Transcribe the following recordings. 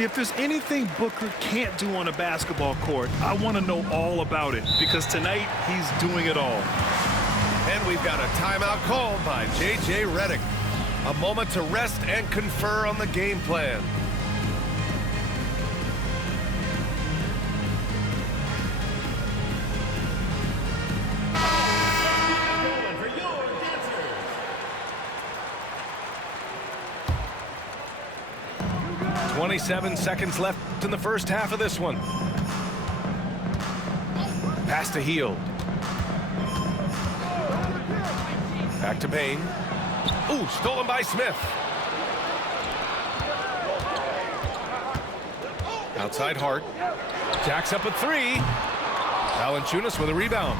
If there's anything Booker can't do on a basketball court, I want to know all about it because tonight he's doing it all. And we've got a timeout called by J.J. Redick. A moment to rest and confer on the game plan. For your dancers. 27 seconds left in the first half of this one. Pass to Hield. Back to Bain. Ooh, stolen by Smith. Outside Hart. Jacks up a three. Valanciunas with a rebound.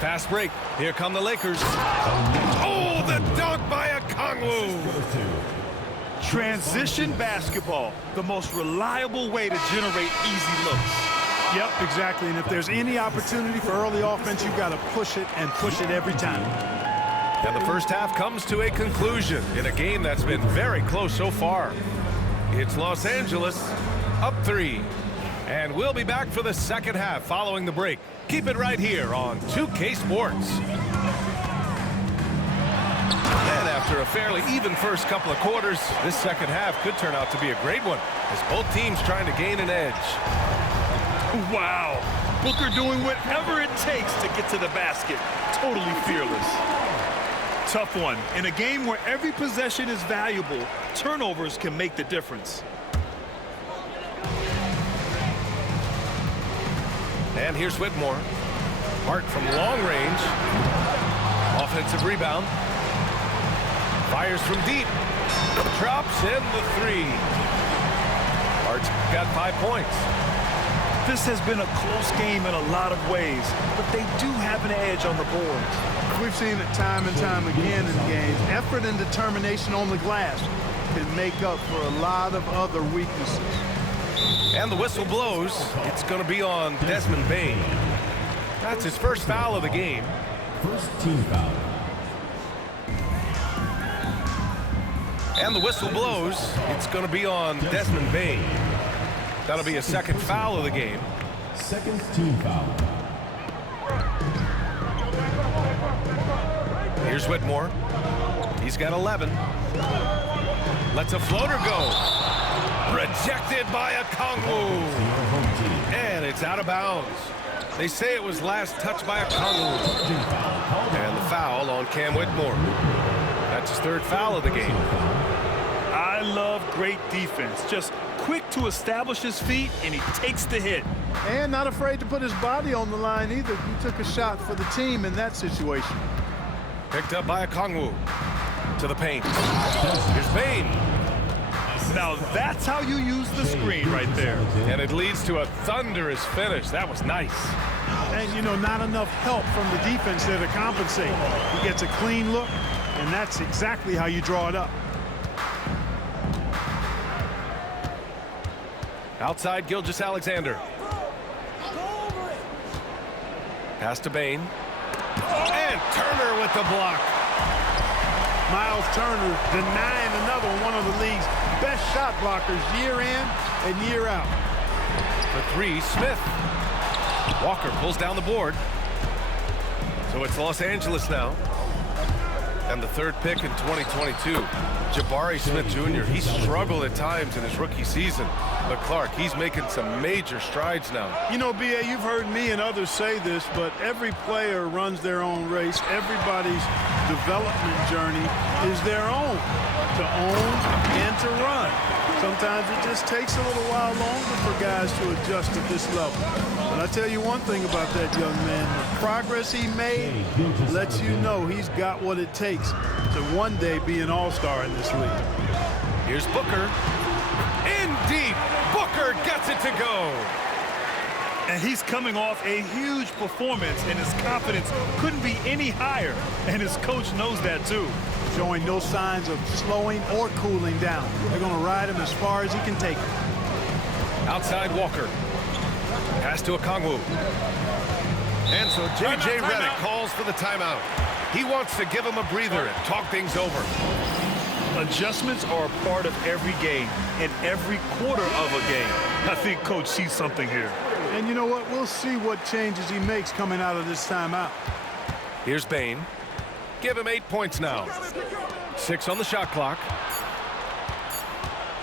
Fast break. Here come the Lakers. Oh, the dunk by Okongwu. Transition basketball, the most reliable way to generate easy looks. Yep, exactly. And if there's any opportunity for early offense, you've got to push it and push it every time. And the first half comes to a conclusion in a game that's been very close so far. It's Los Angeles up 3. And we'll be back for the second half following the break. Keep it right here on 2K Sports. And after a fairly even first couple of quarters, this second half could turn out to be a great one as both teams trying to gain an edge. Wow. Booker doing whatever it takes to get to the basket. Totally fearless. Tough one. In a game where every possession is valuable, turnovers can make the difference. And here's Whitmore. Hart from long range. Offensive rebound. Fires from deep. Drops in the three. Hart's got 5 points. This has been a close game in a lot of ways, but they do have an edge on the boards. We've seen it time and time again in games. Effort and determination on the glass can make up for a lot of other weaknesses. And the whistle blows. It's going to be on Desmond Bain. That's his first foul of the game. First team foul. And the whistle blows. It's going to be on Desmond Bain. That'll be a second foul of the game. Second team foul. Here's Whitmore. He's got 11. Lets a floater go. Rejected by Okongwu. And it's out of bounds. They say it was last touched by Okongwu. And the foul on Cam Whitmore. That's his third foul of the game. I love great defense. Just quick to establish his feet, and he takes the hit. And not afraid to put his body on the line either. He took a shot for the team in that situation. Picked up by Okongwu. To the paint. Here's Bain. Now that's how you use the screen right there. And it leads to a thunderous finish. That was nice. And, you know, not enough help from the defense there to compensate. He gets a clean look, and that's exactly how you draw it up. Outside Gilgeous-Alexander. Pass to Bain. And Turner with the block. Miles Turner denying another one of the league's best shot blockers year in and year out. For three, Smith. Walker pulls down the board. So it's Los Angeles now. And the third pick in 2022, Jabari Smith Jr. He struggled at times in his rookie season. But Clark, he's making some major strides now. You know, B.A., you've heard me and others say this, but every player runs their own race. Everybody's development journey is their own, to own and to run. Sometimes it just takes a little while longer for guys to adjust at this level. But I tell you one thing about that young man, the progress he made lets you know he's got what it takes to one day be an all-star in this league. Here's Booker. In deep. Booker gets it to go. And he's coming off a huge performance, and his confidence couldn't be any higher. And his coach knows that, too. Showing no signs of slowing or cooling down. They're going to ride him as far as he can take it. Outside Walker. Pass to Okongwu. And so J.J. Redick calls for the timeout. He wants to give him a breather and talk things over. Adjustments are a part of every game and every quarter of a game. I think Coach sees something here. And you know what? We'll see what changes he makes coming out of this timeout. Here's Bain. Give him 8 points now. 6 on the shot clock.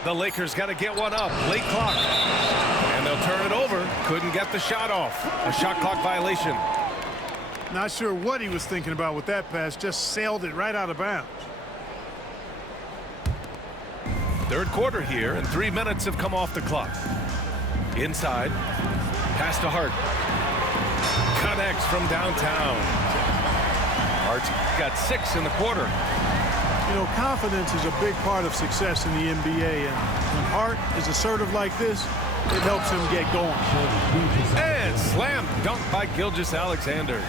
The Lakers got to get one up. Late clock. And they'll turn it over. Couldn't get the shot off. A shot clock violation. Not sure what he was thinking about with that pass. Just sailed it right out of bounds. Third quarter here, and 3 minutes have come off the clock. Inside. Pass to Hart. Connects from downtown. Hart's got 6 in the quarter. You know, confidence is a big part of success in the NBA, and when Hart is assertive like this, it helps him get going. And slam dunk by Gilgeous-Alexander.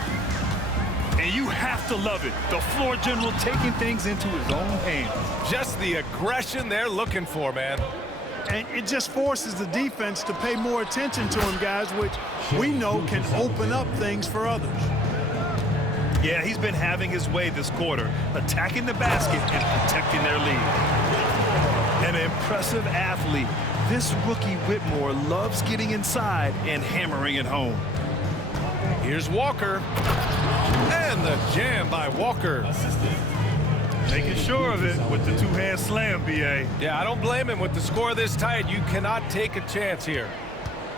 And you have to love it. The floor general taking things into his own hands. Just the aggression they're looking for, man. And it just forces the defense to pay more attention to him, guys, which we know can open up things for others. Yeah, he's been having his way this quarter, attacking the basket and protecting their lead. An impressive athlete, this rookie Whitmore loves getting inside and hammering it home. Here's Walker. And the jam by Walker. Making sure of it with the two-hand slam, B.A. Yeah, I don't blame him. With the score this tight, you cannot take a chance here.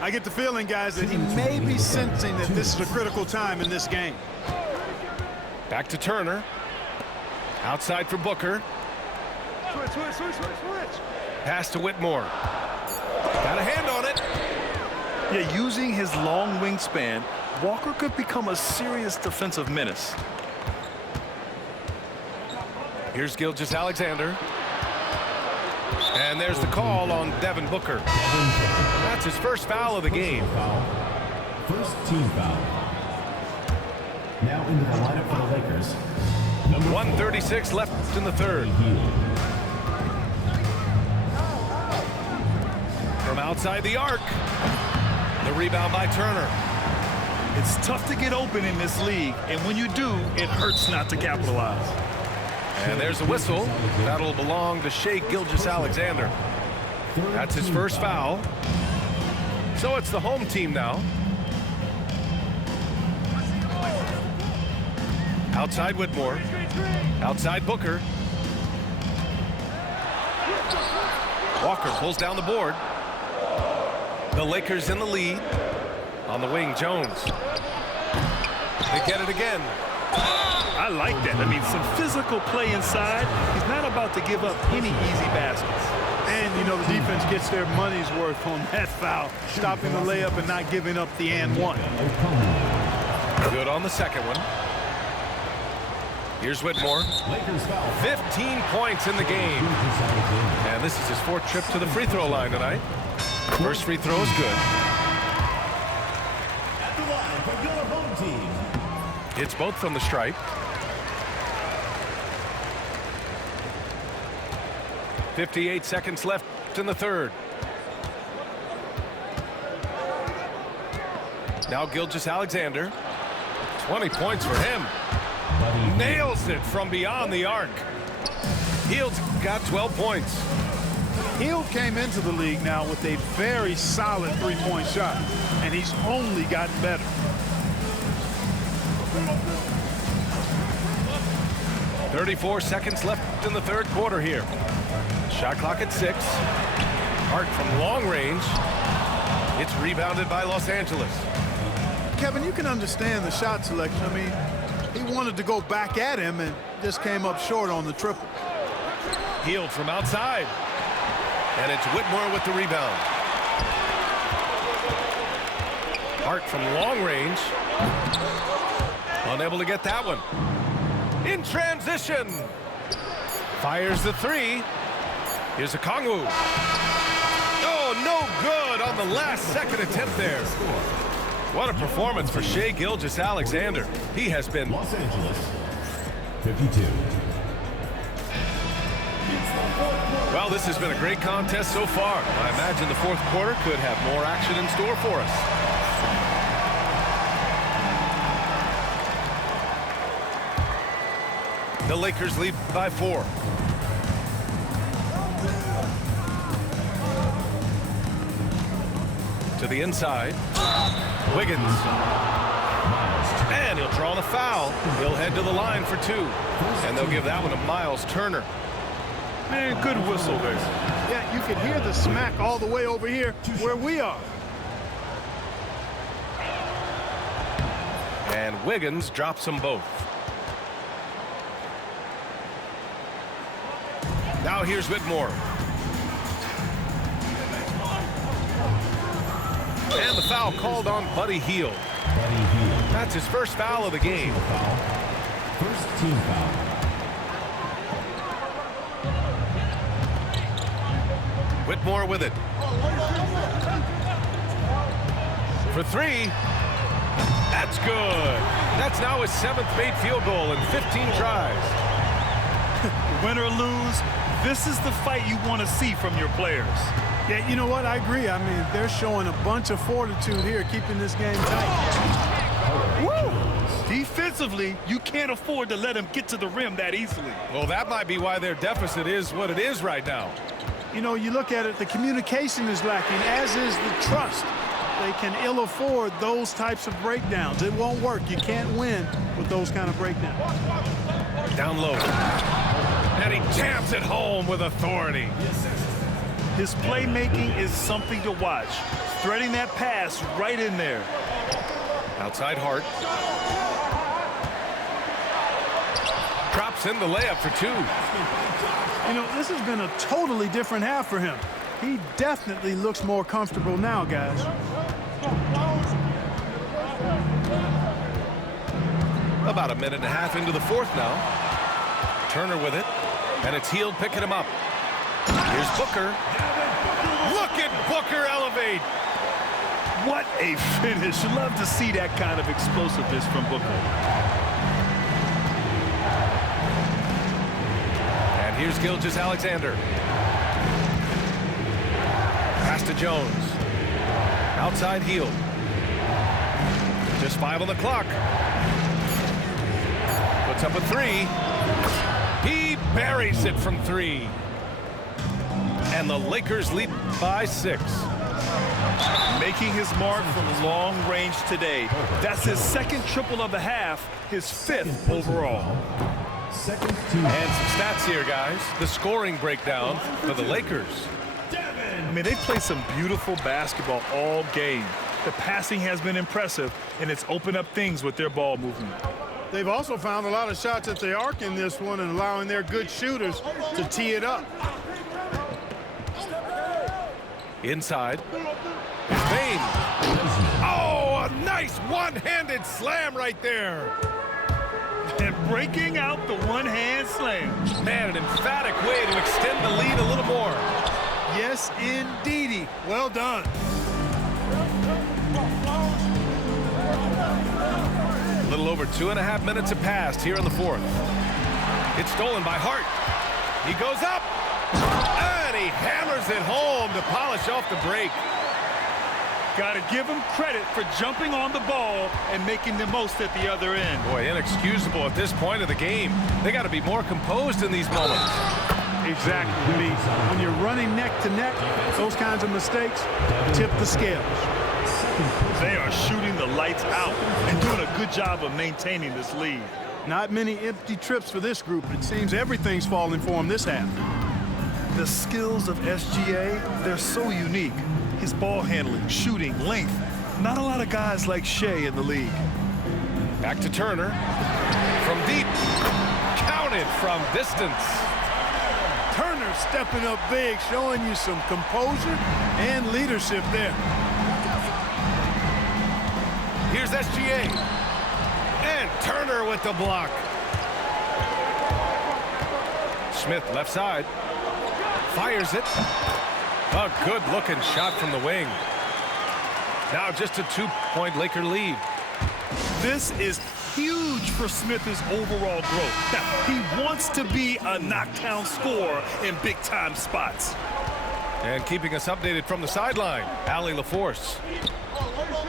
I get the feeling, guys, that he may be sensing that this is a critical time in this game. Back to Turner. Outside for Booker. Switch. Pass to Whitmore. Got a hand on it. Yeah, using his long wingspan, Walker could become a serious defensive menace. Here's Gilgeous-Alexander. And there's the call on Devin Booker. That's his first foul of the game. First team foul. Now into the lineup for the Lakers. Number 1:36 left in the third. From outside the arc. The rebound by Turner. It's tough to get open in this league, and when you do, it hurts not to capitalize. And there's a whistle. That'll belong to Shai Gilgeous-Alexander. That's his first foul. So it's the home team now. Outside Whitmore. Outside Booker. Walker pulls down the board. The Lakers in the lead. On the wing, Jones. They get it again. I like that. I mean, some physical play inside. He's not about to give up any easy baskets. And, you know, the defense gets their money's worth on that foul, stopping the layup and not giving up the and one. Good on the second one. Here's Whitmore. 15 points in the game. And this is his 4th trip to the free throw line tonight. First free throw is good. at the line for your home team. It's both from the stripe. .58 seconds left in the third. Now Gilgeous-Alexander. 20 points for him. Nails it from beyond the arc. Hield's got 12 points. Hield came into the league now with a very solid three-point shot, and he's only gotten better. .34 seconds left in the third quarter here. Shot clock at 6. Hart from long range. It's rebounded by Los Angeles. Kevin, you can understand the shot selection. I mean, he wanted to go back at him and just came up short on the triple. Hield from outside. And it's Whitmore with the rebound. Hart from long range. Unable to get that one. In transition. Fires the three. Here's a Kongwu. Oh, no good on the last second attempt there. What a performance for Shai Gilgeous-Alexander. He has been... Los Angeles, 52. Well, this has been a great contest so far. I imagine the fourth quarter could have more action in store for us. The Lakers lead by 4. To the inside. Wiggins. And he'll draw the foul. He'll head to the line for 2. And they'll give that one to Miles Turner. Man, good whistle there. Yeah, you can hear the smack all the way over here where we are. And Wiggins drops them both. Now here's Whitmore. And the foul called on Buddy Hield. That's his first foul of the game. First team foul. Whitmore with it. For 3. That's good. That's now his 7th made field goal in 15 tries. Win or lose, this is the fight you want to see from your players. Yeah, you know what? I agree. I mean, they're showing a bunch of fortitude here, keeping this game tight. Woo! Defensively, you can't afford to let them get to the rim that easily. Well, that might be why their deficit is what it is right now. You know, you look at it, the communication is lacking, as is the trust. They can ill afford those types of breakdowns. It won't work. You can't win with those kind of breakdowns. Down low. And he jams it home with authority. His playmaking is something to watch. Threading that pass right in there. Outside Hart. Drops in the layup for 2. You know, this has been a totally different half for him. He definitely looks more comfortable now, guys. About a minute and a half into the 4th now. Turner with it. And it's Hield picking him up. Here's Booker. Look at Booker elevate. What a finish. Love to see that kind of explosiveness from Booker. And here's Gilgeous-Alexander. Pass to Jones. Outside Hield. Just 5 on the clock. Puts up a 3. He buries it from 3. And the Lakers lead by 6. Making his mark from long range today. That's his 2nd triple of the half, his 5th overall. Second team. And some stats here, guys. The scoring breakdown for the Lakers. I mean, they play some beautiful basketball all game. The passing has been impressive, and it's opened up things with their ball movement. They've also found a lot of shots at the arc in this one and allowing their good shooters to tee it up. Inside. Bain. Oh, a nice one-handed slam right there. And breaking out the one-hand slam. Man, an emphatic way to extend the lead a little more. Yes, indeedy. Well done. A little over 2.5 minutes have passed here in the 4th. It's stolen by Hart. He goes up. And he hammers it home to polish off the break. Got to give him credit for jumping on the ball and making the most at the other end. Boy, inexcusable at this point of the game. They got to be more composed in these moments. Exactly. When you're running neck to neck, those kinds of mistakes tip the scales. They are shooting the lights out and doing a good job of maintaining this lead. Not many empty trips for this group. It seems everything's falling for him this half. The skills of SGA, they're so unique. His ball handling, shooting, length. Not a lot of guys like Shea in the league. Back to Turner. From deep. Counted from distance. Turner stepping up big, showing you some composure and leadership there. Here's SGA. And Turner with the block. Smith left side. Fires it. A good-looking shot from the wing. Now just a 2-point Laker lead. This is huge for Smith's overall growth. Now, he wants to be a knockdown scorer in big-time spots. And keeping us updated from the sideline, Allie LaForce.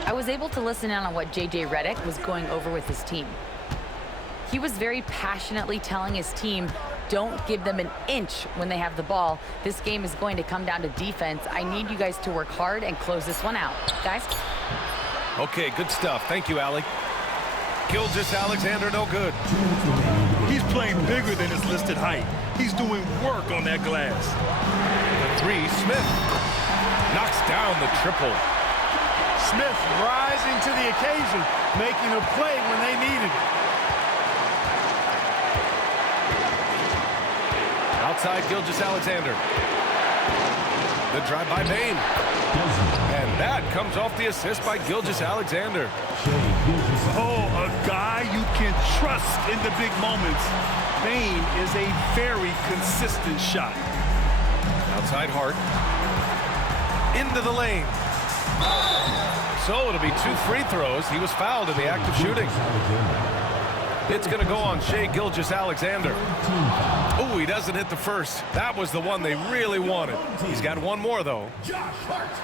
I was able to listen in on what J.J. Redick was going over with his team. He was very passionately telling his team don't give them an inch when they have the ball. This game is going to come down to defense. I need you guys to work hard and close this one out. Guys? Okay, good stuff. Thank you, Allie. Gilgeous-Alexander, no good. He's playing bigger than his listed height. He's doing work on that glass. The three, Smith knocks down the triple. Smith rising to the occasion, making a play when they needed it. Outside Gilgeous-Alexander. The drive by Bane. And that comes off the assist by Gilgeous-Alexander. Oh, a guy you can trust in the big moments. Bane is a very consistent shot. Outside Hart. Into the lane. So it'll be 2 free throws. He was fouled in the act of shooting. It's going to go on Shai Gilgeous-Alexander. Oh, he doesn't hit the first. That was the one they really wanted. He's got one more, though.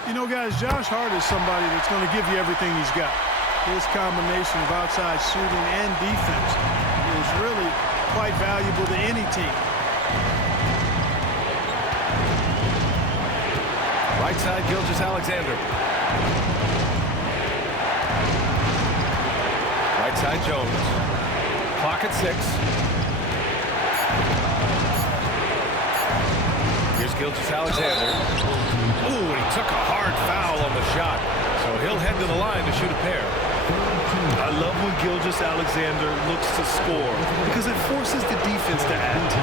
You know, guys, Josh Hart is somebody that's going to give you everything he's got. His combination of outside shooting and defense is really quite valuable to any team. Right side, Gilgeous-Alexander. Right side, Jones. Clock at 6. Here's Gilgeous-Alexander. Ooh, and he took a hard foul on the shot. So he'll head to the line to shoot a pair. I love when Gilgeous-Alexander looks to score because it forces the defense to act.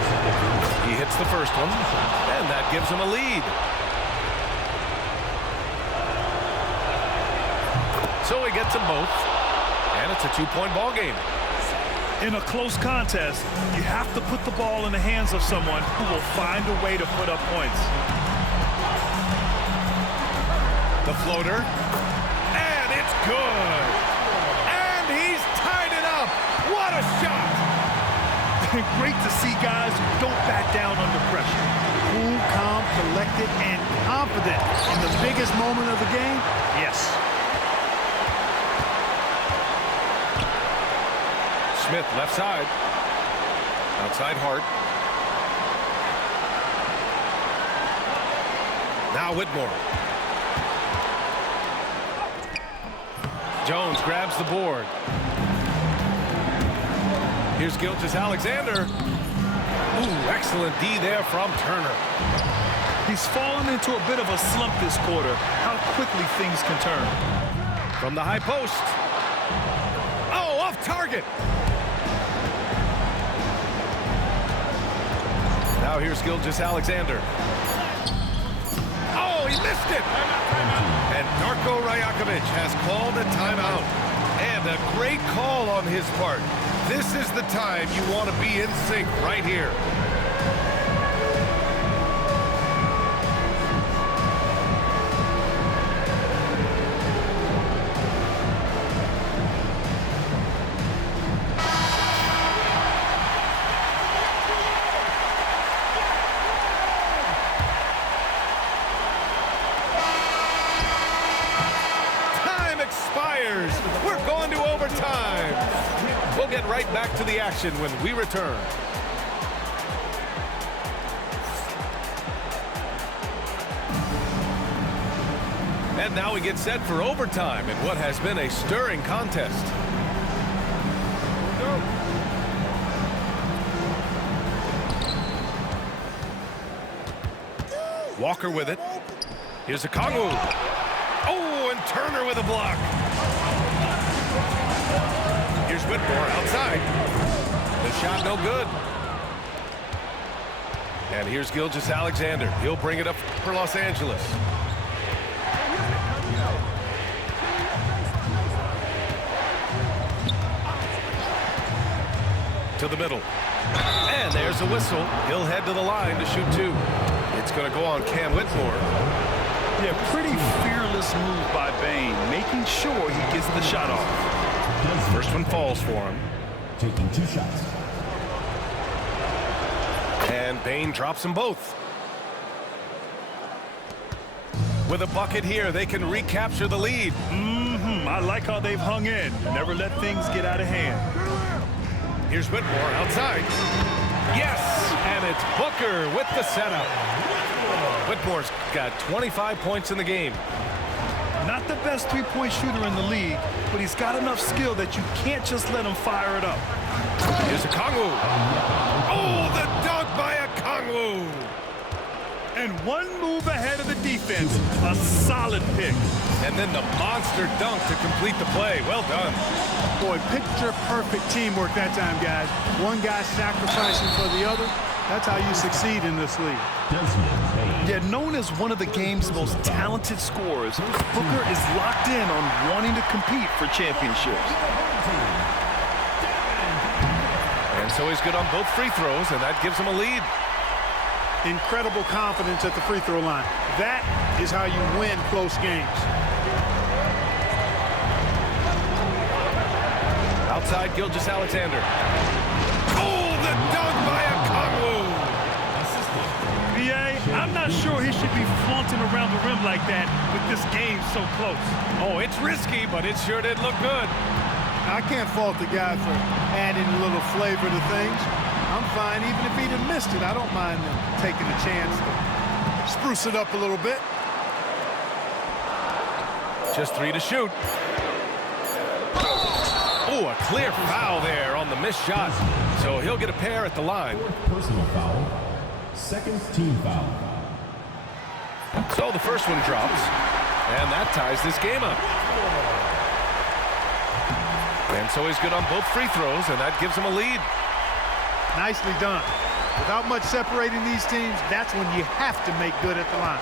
He hits the first one, and that gives him a lead. So he gets them both, and it's a 2-point ball game. In a close contest, you have to put the ball in the hands of someone who will find a way to put up points. The floater, and it's good. And he's tied it up. What a shot. Great to see guys who don't back down under pressure. Cool, calm, collected, and confident in the biggest moment of the game? Yes. Smith, left side. Outside Hart. Now Whitmore. Jones grabs the board. Here's Gilgeous-Alexander. Ooh, excellent D there from Turner. He's fallen into a bit of a slump this quarter. How quickly things can turn. From the high post. Oh, off target. Now here's Gilgeous-Alexander. Oh, he missed it. And Darko Rajakovic has called a timeout. And a great call on his part. This is the time you want to be in sync right here. We're going to overtime. We'll get right back to the action when we return. And now we get set for overtime in what has been a stirring contest. Walker with it. Here's a Kongwu. Oh, and Turner with a block. Here's Whitmore outside. The shot no good. And here's Gilgeous-Alexander. He'll bring it up for Los Angeles. To the middle. And there's a whistle. He'll head to the line to shoot 2. It's going to go on Cam Whitmore. Yeah, pretty fearless move by Bane, making sure he gets the shot off. First one falls for him. Taking 2 shots. And Bane drops them both. With a bucket here, they can recapture the lead. I like how they've hung in. Never let things get out of hand. Here's Whitmore outside. Yes, and it's Booker with the setup. Whitmore's got 25 points in the game. Not the best three-point shooter in the league, but he's got enough skill that you can't just let him fire it up. Here's a Kongwu. Oh, the dunk by a Kongwu. And one move ahead of the defense. A solid pick. And then the monster dunk to complete the play. Well done. Boy, picture-perfect teamwork that time, guys. One guy sacrificing for the other. That's how you succeed in this league. Yet known as one of the game's most talented scorers, Booker is locked in on wanting to compete for championships. And so he's good on both free throws, and that gives him a lead. Incredible confidence at the free throw line. That is how you win close games. Outside, Gilgeous-Alexander. Oh, the dunk by a Kongwu. B.A., I'm not sure he should be flaunting around the rim like that with this game so close. Oh, it's risky, but it sure did look good. I can't fault the guy for adding a little flavor to things. I'm fine even if he'd have missed it. I don't mind them taking a chance to spruce it up a little bit. Just 3 to shoot. Oh, a clear foul there on the missed shot. So he'll get a pair at the line. Personal foul. Second team foul. So the first one drops, and that ties this game up. And so he's good on both free throws, and that gives him a lead. Nicely done. Without much separating these teams, that's when you have to make good at the line.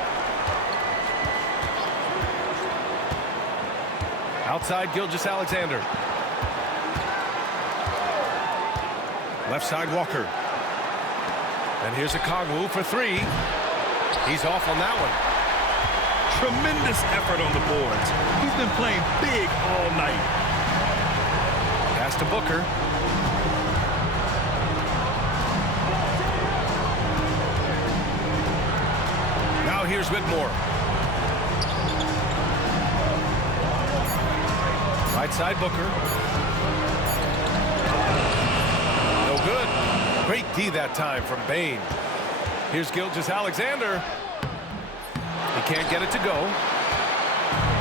Outside, Gilgeous-Alexander. Left side, Walker. And here's a Kongwu for 3. He's off on that one. Tremendous effort on the boards. He's been playing big all night. Pass to Booker. Now here's Whitmore. Right side, Booker. No good. Great D that time from Bain. Here's Gilgeous-Alexander. He can't get it to go.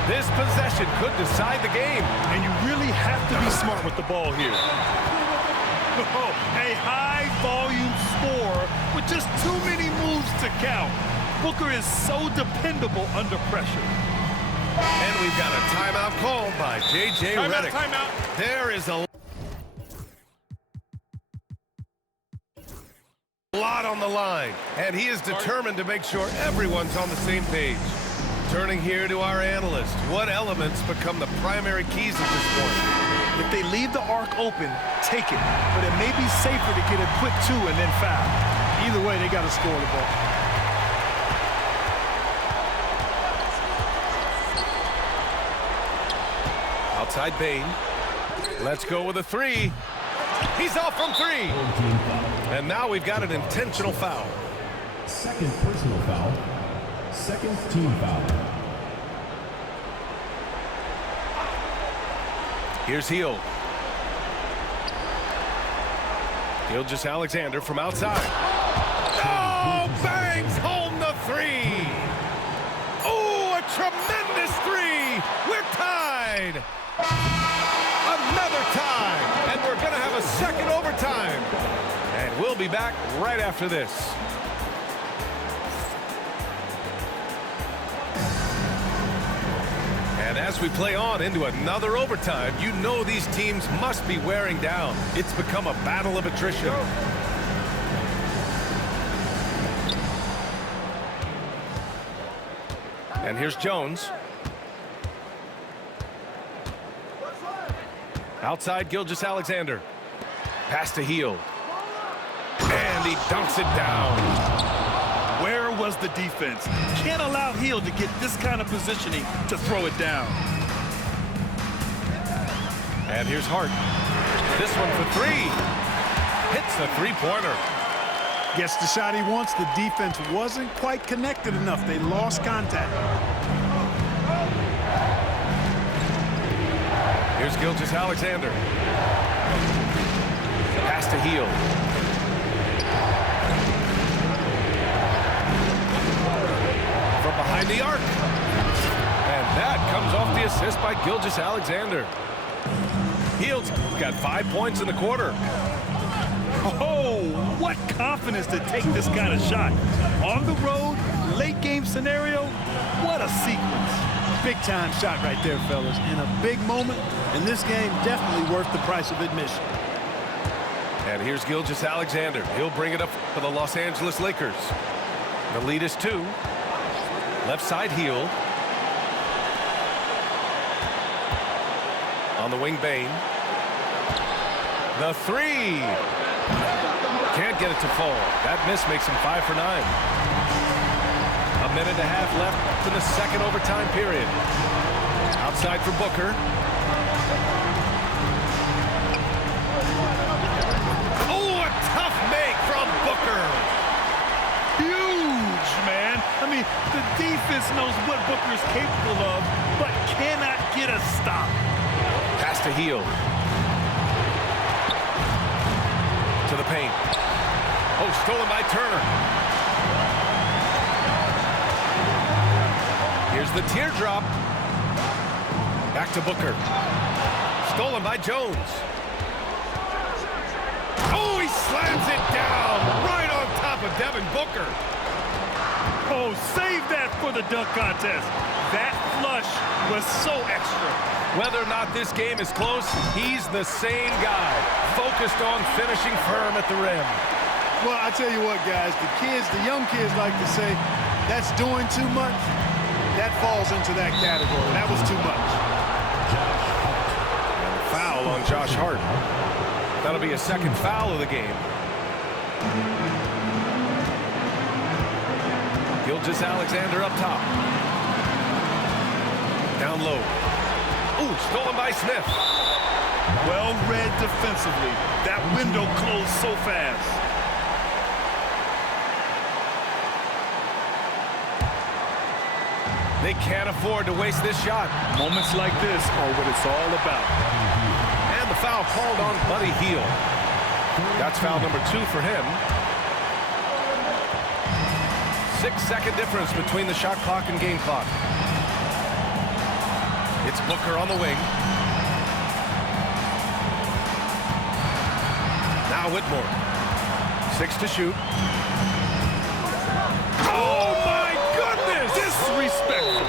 This possession could decide the game. And you really have to be smart with the ball here. Oh, a high-volume score with just too many moves to count. Booker is so dependable under pressure. And we've got a timeout called by J.J. Redick. Timeout. There is a lot on the line, and he is determined to make sure everyone's on the same page. Turning here to our analyst, what elements become the primary keys at this point? If they leave the arc open, take it. But it may be safer to get a quick 2 and then foul. Either way, they got to score the ball. Outside Bain. Let's go with a 3. He's off from 3. And now we've got an intentional foul. Second personal foul. Second team foul. Here's Hield. Gilgeous-Alexander from outside. Oh, bangs home the 3. Oh, a tremendous 3. We're tied. Another tie. And we're going to have a second overtime. And we'll be back right after this. And as we play on into another overtime, you know these teams must be wearing down. It's become a battle of attrition. And here's Jones. Outside, Gilgeous-Alexander. Pass to Hield. And he dunks it down. Where was the defense? Can't allow Hield to get this kind of positioning to throw it down. And here's Hart. This one for 3. Hits the three-pointer. Gets the shot he wants. The defense wasn't quite connected enough. They lost contact. Here's Gilgeous-Alexander. Pass to Hield. the arc. And that comes off the assist by Gilgeous-Alexander. Hield's got 5 points in the quarter. Oh, what confidence to take this kind of shot. On the road, late game scenario, what a sequence. Big time shot right there, fellas. In a big moment, and this game definitely worth the price of admission. And here's Gilgeous-Alexander. He'll bring it up for the Los Angeles Lakers. The lead is 2. Left side Hield. On the wing, Bane. The 3. Can't get it to fall. That miss makes him 5 for 9. A minute and a half left in the second overtime period. Outside for Booker. Oh, a tough make from Booker. Huge, man. I mean, the defense knows what Booker's capable of, but cannot get a stop. Pass to Hield. To the paint. Oh, stolen by Turner. Here's the teardrop. Back to Booker. Stolen by Jones. Oh, he slams it down right on top of Devin Booker. Oh, save that for the dunk contest. That flush was so extra. Whether or not this game is close, he's the same guy, focused on finishing firm at the rim. Well, I tell you what, guys, the young kids like to say, that's doing too much. That falls into that category. That was too much. Foul on Josh Hart. That'll be a second foul of the game. Gilgeous-Alexander up top. Down low. Ooh, stolen by Smith. Well read defensively. That window closed so fast. They can't afford to waste this shot. Moments like this are what it's all about. And the foul called on Buddy Hield. That's foul number 2 for him. 6-second difference between the shot clock and game clock. It's Booker on the wing. Now Whitmore. 6 to shoot. Oh my goodness! Disrespectful.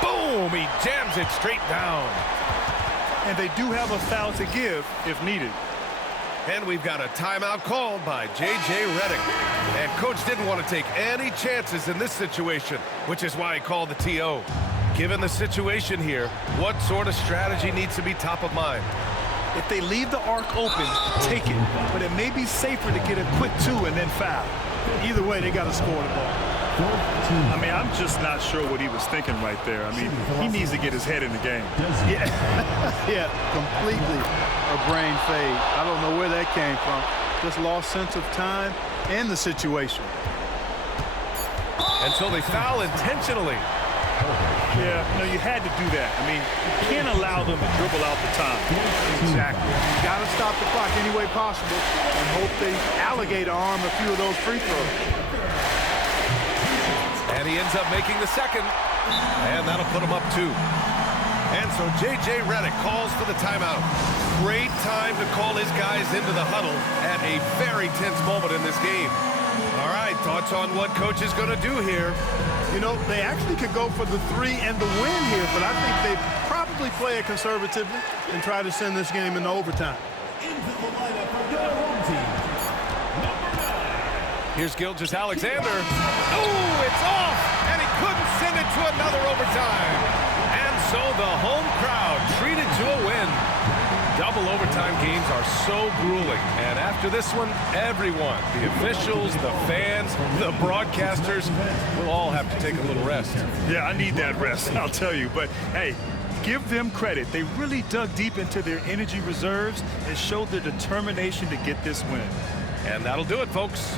Boom! He jams it straight down. And they do have a foul to give if needed. And we've got a timeout called by J.J. Redick. And coach didn't want to take any chances in this situation, which is why he called the TO. Given the situation here, what sort of strategy needs to be top of mind? If they leave the arc open, take it. But it may be safer to get a quick 2 and then foul. Either way, they got to score the ball. I mean, I'm just not sure what he was thinking right there. I mean, he needs to get his head in the game. Yeah, yeah, completely a brain fade. I don't know where that came from. Just lost sense of time and the situation. And so they foul intentionally. Yeah, no, you had to do that. I mean, you can't allow them to dribble out the time. Exactly. You got to stop the clock any way possible and hope they alligator arm a few of those free throws. And he ends up making the second. And that'll put him up 2. And so J.J. Redick calls for the timeout. Great time to call his guys into the huddle at a very tense moment in this game. All right, thoughts on what coach is going to do here? You know, they actually could go for the 3 and the win here, but I think they probably play it conservatively and try to send this game into overtime. Into the lineup for your home team, number 9. Here's Gilgeous-Alexander. Oh, it's off, and he couldn't send it to another overtime. And so the home crowd treated to a win. Double overtime games are so grueling, and after this one, everyone, the officials, the fans, the broadcasters, will all have to take a little rest. Yeah, I need that rest, I'll tell you. But, hey, give them credit. They really dug deep into their energy reserves and showed their determination to get this win. And that'll do it, folks.